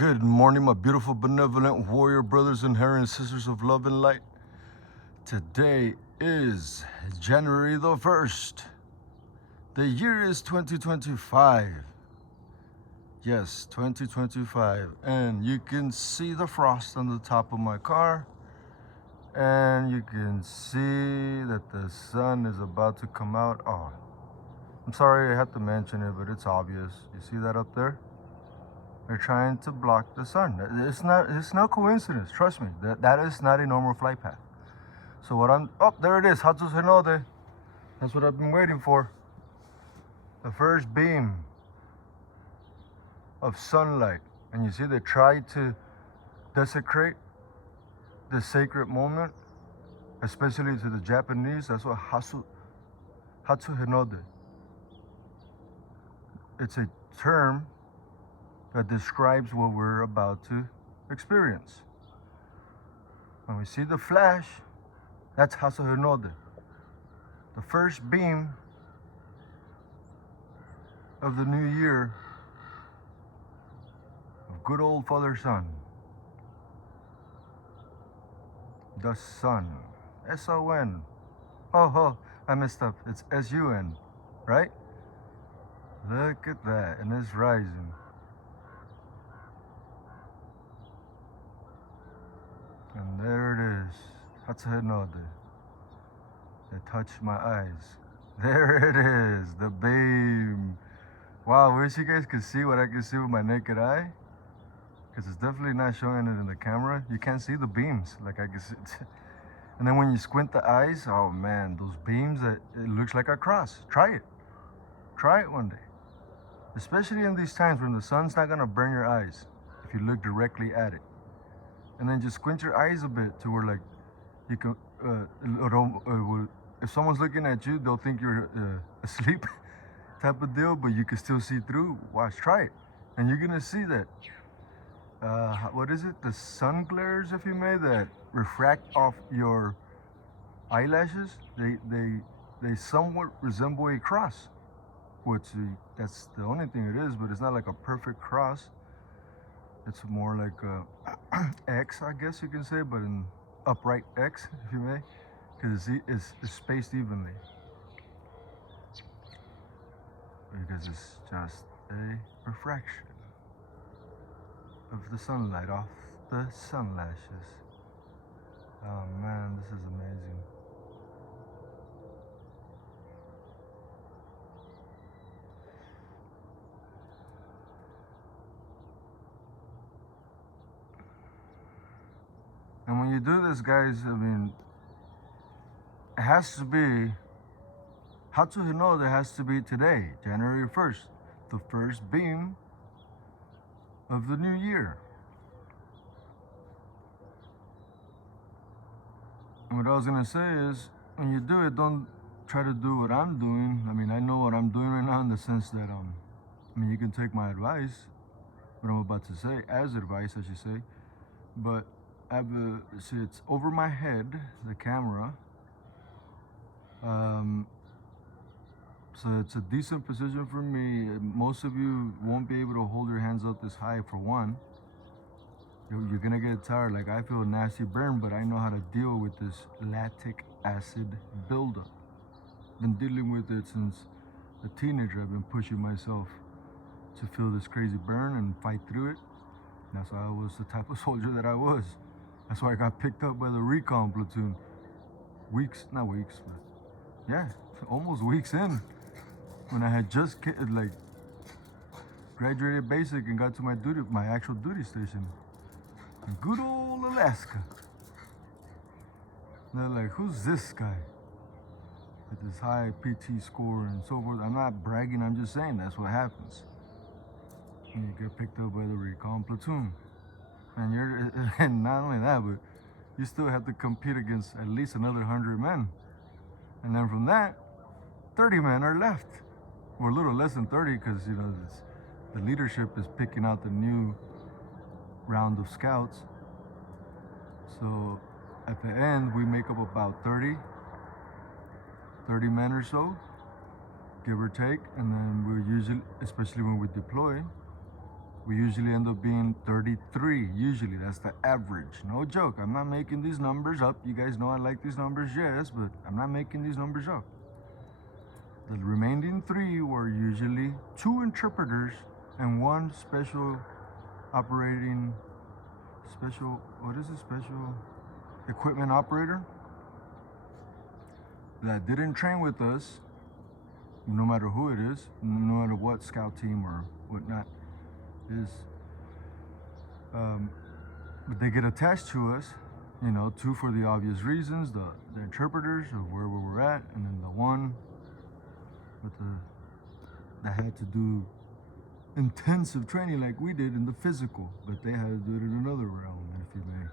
Good morning, my beautiful, benevolent warrior brothers and and sisters of love and light. Today is January the 1st. The year is 2025. Yes, 2025. And you can see the frost on the top of my car. And you can see that the sun is about to come out. Oh, I'm sorry I have to mention it, but it's obvious. You see that up there? They're trying to block the sun. It's no coincidence, trust me. That is not a normal flight path. So there it is, Hatsu Senode. That's what I've been waiting for. The first beam of sunlight. And you see they tried to desecrate the sacred moment, especially to the Japanese. That's what Hatsu Hinode. It's a term that describes what we're about to experience. When we see the flash, that's Hatsu Hinode. The first beam of the new year of good old Father Sun. The sun. S-O-N. Oh, I messed up. It's S-U-N, right? Look at that, and it's rising. And there it is, Hatsu Hinode. It touched my eyes. There it is, the beam. Wow, I wish you guys could see what I can see with my naked eye. Because it's definitely not showing it in the camera. You can't see the beams like I can see. And then when you squint the eyes, oh man, those beams, it looks like a cross. Try it. Try it one day. Especially in these times when the sun's not gonna burn your eyes if you look directly at it. And then just squint your eyes a bit to where like you can, if someone's looking at you, they'll think you're asleep type of deal, but you can still see through. Watch, try it. And you're gonna see that, what is it? The sun glares, if you may, that refract off your eyelashes. They somewhat resemble a cross, which that's the only thing it is, but it's not like a perfect cross. It's more like a X, I guess you can say, but an upright X, if you may, because it's spaced evenly. Because it's just a refraction of the sunlight off the sun lashes. Oh man, this is amazing. And when you do this, guys, I mean, it has to be, Hatsu Hinode has to be today, January 1st, the first beam of the new year. And what I was gonna say is, when you do it, don't try to do what I'm doing. I mean, I know what I'm doing right now in the sense that, I mean, you can take my advice, what I'm about to say, as advice, I should say, but see, it's over my head, the camera. So it's a decent position for me. Most of you won't be able to hold your hands up this high for one. You're gonna get tired. Like I feel a nasty burn, but I know how to deal with this lactic acid buildup. Been dealing with it since a teenager. I've been pushing myself to feel this crazy burn and fight through it. That's why I was the type of soldier that I was. That's why I got picked up by the recon platoon. Not weeks, but yeah, almost weeks in. When I had just like graduated basic and got to my actual duty station in good old Alaska. And they're like, who's this guy with this high PT score and so forth? I'm not bragging, I'm just saying that's what happens. And you get picked up by the recon platoon. And not only that, but you still have to compete against at least another 100 men. And then from that, 30 men are left. Or a little less than 30, because you know the leadership is picking out the new round of scouts. So at the end, we make up about 30 men or so, give or take. And then we usually, especially when we deploy, We usually end up being 33. Usually, that's the average. No joke. I'm not making these numbers up. You guys know I like these numbers, yes, but I'm not making these numbers up. The remaining 3 were usually 2 interpreters and 1 special equipment operator that didn't train with us, no matter who it is, no matter what scout team or whatnot is. But they get attached to us, you know, 2 for the obvious reasons, the interpreters of where we were at, and then the 1 with that had to do intensive training like we did in the physical, but they had to do it in another realm, if you may.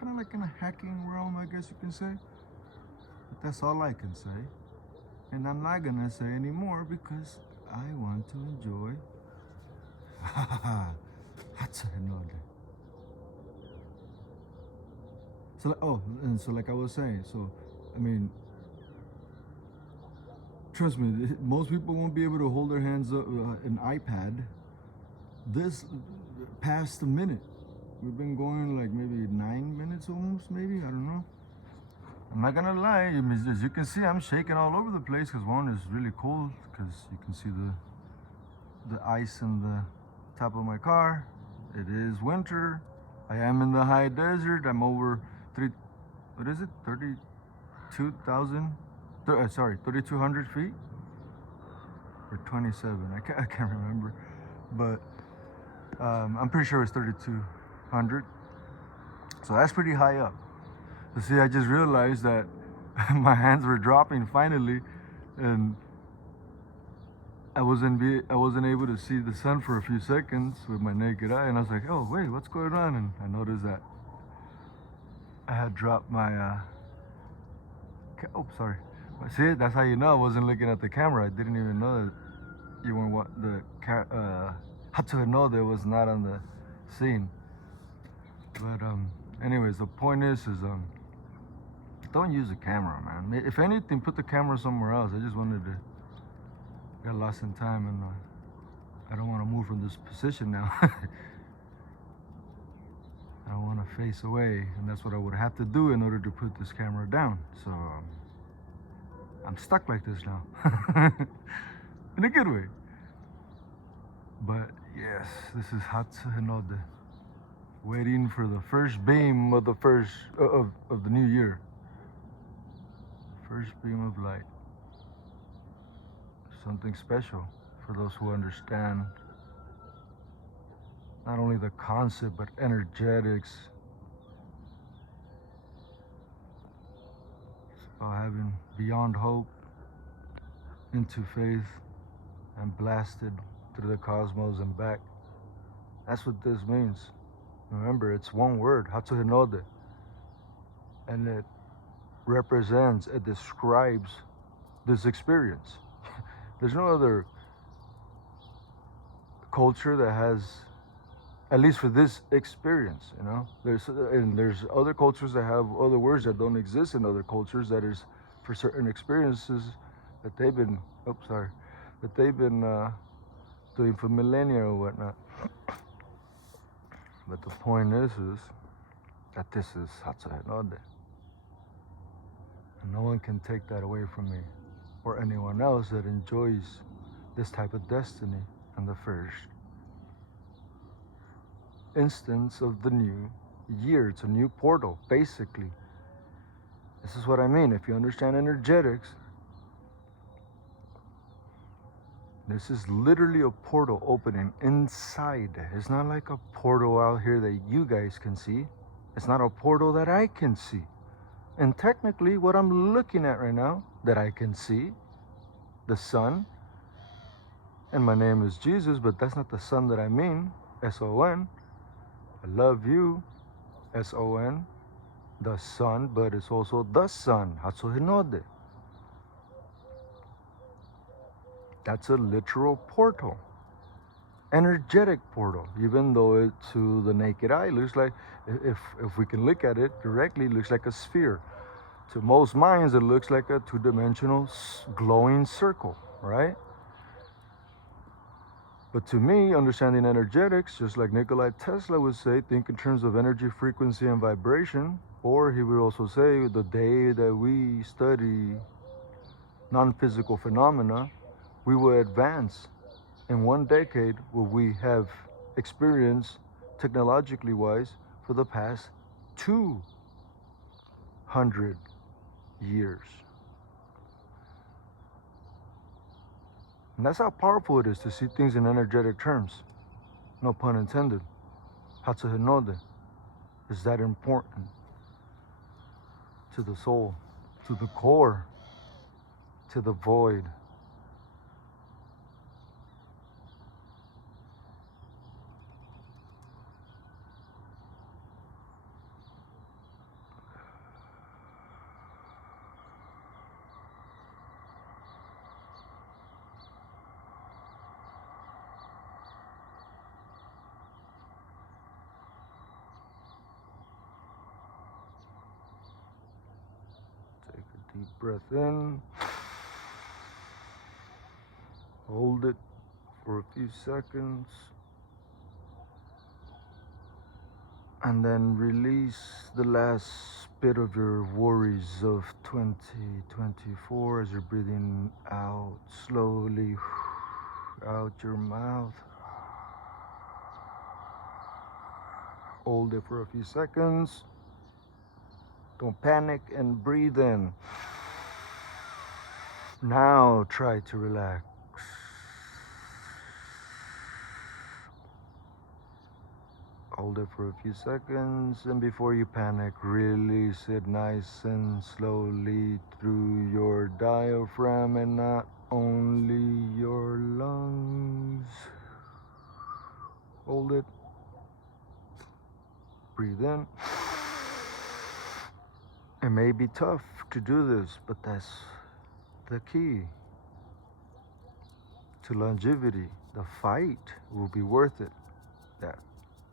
Kind of like in a hacking realm, I guess you can say. But that's all I can say. And I'm not gonna say anymore because I want to enjoy. So like I was saying, so I mean, trust me, most people won't be able to hold their hands up an iPad this past a minute. We've been going like maybe 9 minutes almost, maybe, I don't know. I'm not gonna lie, as you can see, I'm shaking all over the place because one is really cold, because you can see the ice in the top of my car. It is winter. I am in the high desert. I'm over 3,200 feet or 27. I can't remember, but I'm pretty sure it's 3,200. So that's pretty high up. You see, I just realized that my hands were dropping finally, and I wasn't able to see the sun for a few seconds with my naked eye, and I was like, oh wait, what's going on? And I noticed that I had dropped my sorry. See, that's how you know I wasn't looking at the camera. I didn't even know that you weren't Hatsuhinode was not on the scene. But anyways, the point is don't use the camera, man. If anything, put the camera somewhere else. I just got lost in time, and I don't want to move from this position now. I don't want to face away, and that's what I would have to do in order to put this camera down. So I'm stuck like this now, in a good way. But yes, this is Hatsuhinode, waiting for the first beam of the of the new year. First beam of light. Something special for those who understand not only the concept but energetics. It's about having beyond hope into faith and blasted through the cosmos and back. That's what this means. Remember, it's one word, Hatsuhinode, and it represents, it describes this experience. There's no other culture that has, at least for this experience, you know. There's other cultures that have other words that don't exist in other cultures, that is for certain experiences that they've been doing for millennia or whatnot. But the point is that this is Hatsuhinode. And no one can take that away from me, or anyone else that enjoys this type of destiny and the first instance of the new year. It's a new portal, basically. This is what I mean. If you understand energetics, this is literally a portal opening inside. It's not like a portal out here that you guys can see. It's not a portal that I can see. And technically, what I'm looking at right now, that I can see, the sun, and my name is Jesus, but that's not the sun that I mean, S-O-N. I love you, S-O-N, the sun, but it's also the sun, Hatsuhinode. That's a literal portal, energetic portal, even though it, to the naked eye, looks like, if we can look at it directly, it looks like a sphere. To most minds, it looks like a two-dimensional glowing circle, right? But to me, understanding energetics, just like Nikola Tesla would say, think in terms of energy, frequency, and vibration. Or he would also say, the day that we study non-physical phenomena, we will advance. In 1 decade, will we have experienced, technologically wise, for the past 200 years. And that's how powerful it is to see things in energetic terms. No pun intended. Hatsuhinode is that important to the soul, to the core, to the void. Take a deep breath in. Hold it for a few seconds. And then release the last bit of your worries of 2024 as you're breathing out slowly out your mouth. Hold it for a few seconds. Don't panic and breathe in. Now try to relax. Hold it for a few seconds, and before you panic, release it nice and slowly through your diaphragm and not only your lungs. Hold it. Breathe in. It may be tough to do this, but that's the key to longevity. The fight will be worth it. That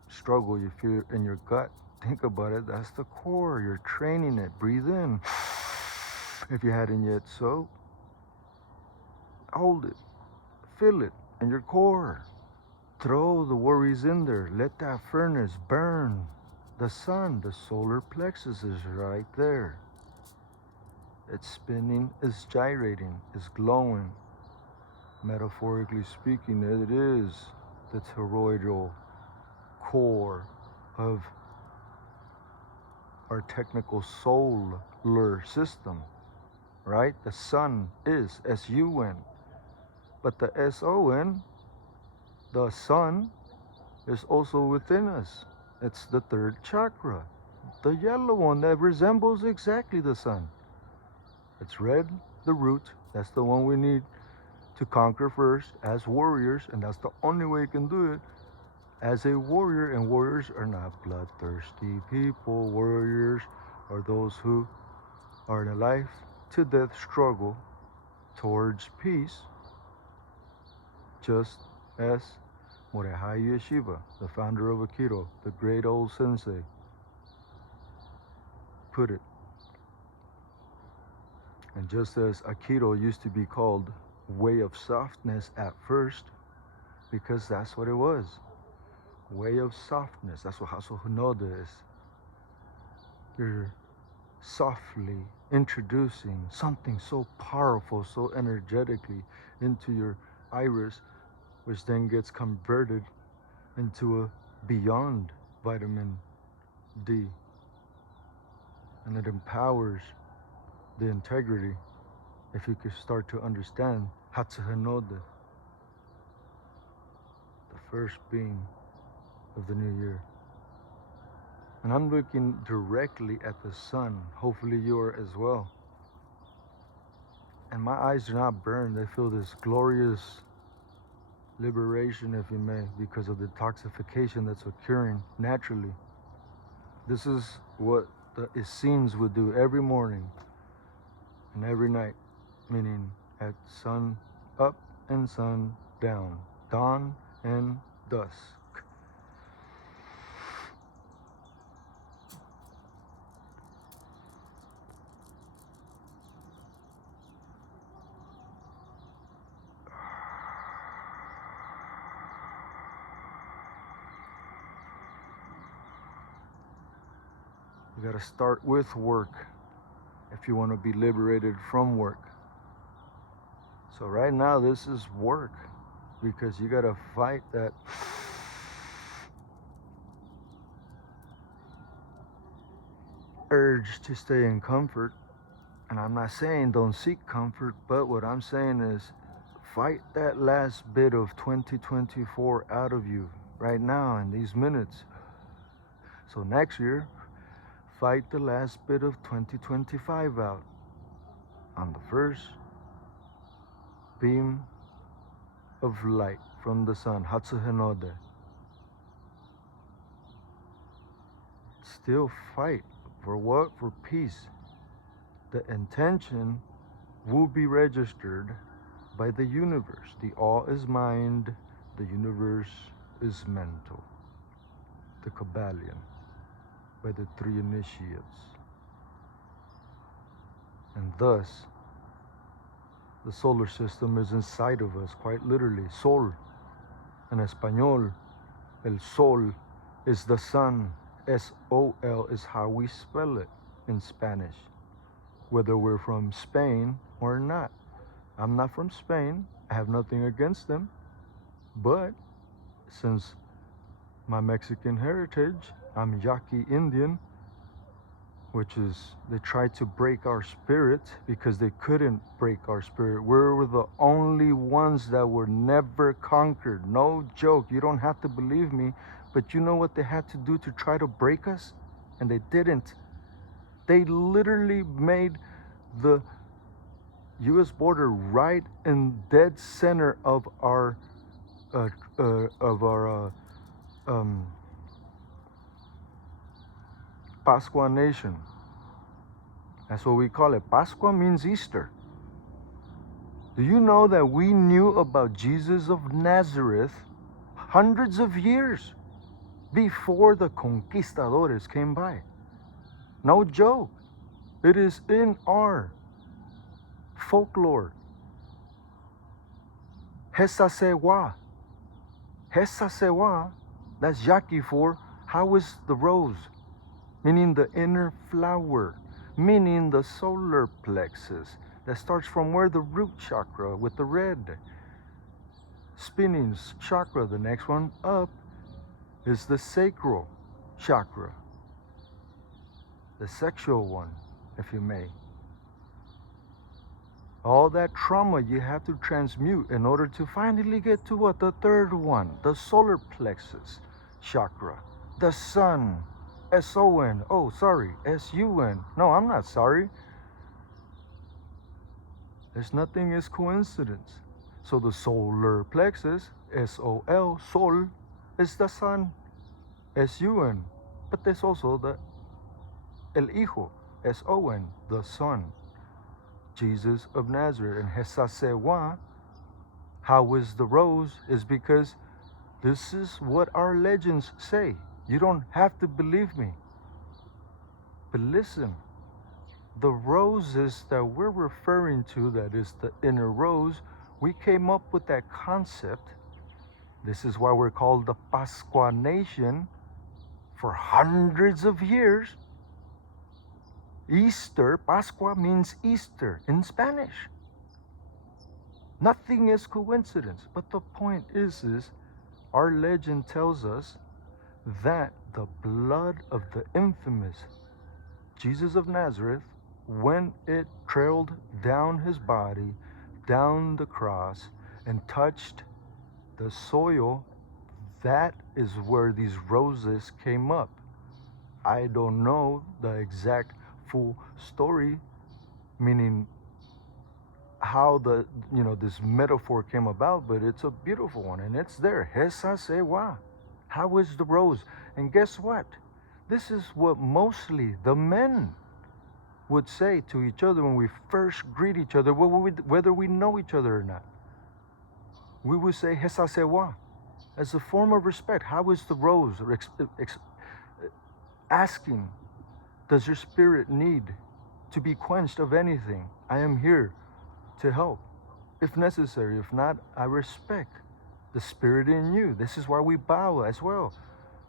struggle you feel in your gut, think about it, that's the core. You're training it. Breathe in. If you hadn't yet, so hold it. Feel it in your core. Throw the worries in there. Let that furnace burn. The sun, the solar plexus is right there. It's spinning, it's gyrating, it's glowing. Metaphorically speaking, it is the toroidal core of our technical SOLar system, right? The sun is S-U-N, but the S-O-N, the sun, is also within us. It's the third chakra, the yellow one that resembles exactly the sun. It's red, the root, that's the one we need to conquer first as warriors, and that's the only way you can do it as a warrior. And warriors are not bloodthirsty people. Warriors are those who are in a life to death struggle towards peace, just as Morehei Ueshiba, the founder of Aikido, the great old sensei, put it. And just as Aikido used to be called way of softness at first, because that's what it was. Way of softness. That's what Hatsuhinode is. You're softly introducing something so powerful, so energetically into your iris, which then gets converted into a beyond vitamin D. And it empowers the integrity if you could start to understand Hatsuhinode, the first being of the new year. And I'm looking directly at the sun. Hopefully you are as well. And my eyes do not burn. They feel this glorious liberation, if you may, because of the detoxification that's occurring naturally. This is what the Essenes would do every morning and every night, meaning at sun up and sun down, dawn and dusk. You gotta start with work if you want to be liberated from work. So right now this is work, because you gotta fight that urge to stay in comfort. And I'm not saying don't seek comfort, but what I'm saying is fight that last bit of 2024 out of you right now in these minutes. So next year, fight the last bit of 2025 out on the first beam of light from the sun, Hatsuhenode. Still fight. For what? For peace. The intention will be registered by the universe. The all is mind, the universe is mental. The Kabbalion, by the three initiates. And thus, the solar system is inside of us, quite literally. Sol, in Espanol, el sol is the sun. S-O-L is how we spell it in Spanish, whether we're from Spain or not. I'm not from Spain. I have nothing against them. But since my Mexican heritage, I'm Yaqui Indian, which is, they tried to break our spirit because they couldn't break our spirit. We were the only ones that were never conquered. No joke. You don't have to believe me. But you know what they had to do to try to break us? And they didn't. They literally made the U.S. border right in dead center of our Pasqua Nation. That's what we call it. Pasqua means Easter. Do you know that we knew about Jesus of Nazareth hundreds of years before the conquistadores came by? No joke. It is in our folklore. Hesa sewa. Hesa sewa, that's Yaqui for how is the rose? Meaning the inner flower. Meaning the solar plexus that starts from where the root chakra with the red. Spinning chakra, the next one up, is the sacral chakra, the sexual one, if you may. All that trauma you have to transmute in order to finally get to what? The third one, the solar plexus chakra, the sun, S-O-N, oh sorry, S-U-N. No, I'm not sorry. There's nothing is coincidence. So the solar plexus, S-O-L, sol, is the sun, S-U-N. But there's also the El Hijo, S-O-N, the Son, Jesus of Nazareth. And Hesa sewa, how is the rose, is because this is what our legends say. You don't have to believe me. But listen, the roses that we're referring to, that is the inner rose, we came up with that concept. This is why we're called the Pasqua Nation for hundreds of years. Easter, Pasqua means Easter in Spanish. Nothing is coincidence. But the point is our legend tells us that the blood of the infamous Jesus of Nazareth, when it trailed down his body, down the cross, and touched the soil, that is where these roses came up. I don't know the exact full story, meaning how the this metaphor came about, but it's a beautiful one, and it's there. Hesa sewa, how is the rose? And guess what? This is what mostly the men would say to each other when we first greet each other, whether we know each other or not. We would say Hesa sewa as a form of respect. How is the rose? Asking, does your spirit need to be quenched of anything? I am here to help, if necessary. If not, I respect the spirit in you. This is why we bow as well.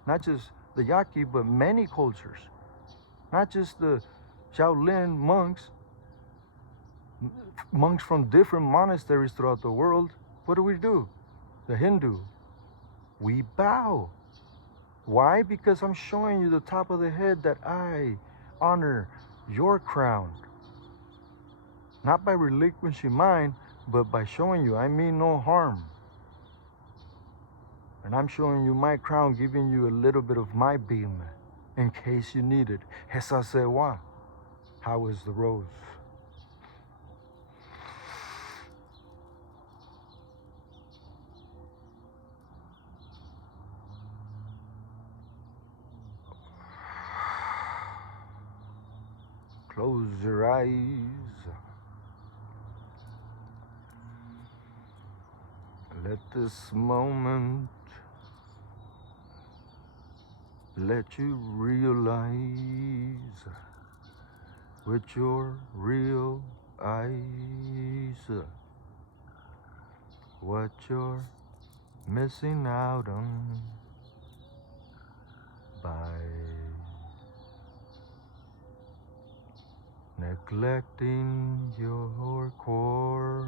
Not just the Yaqui, but many cultures. Not just the Shaolin monks, monks from different monasteries throughout the world. What do? The Hindu. We bow. Why? Because I'm showing you the top of the head that I honor your crown. Not by relinquishing mine, but by showing you I mean no harm. And I'm showing you my crown, giving you a little bit of my beam in case you need it. Hesa sewa. How is the rose? Close your eyes. Let this moment let you realize with your real eyes what you're missing out on by neglecting your core.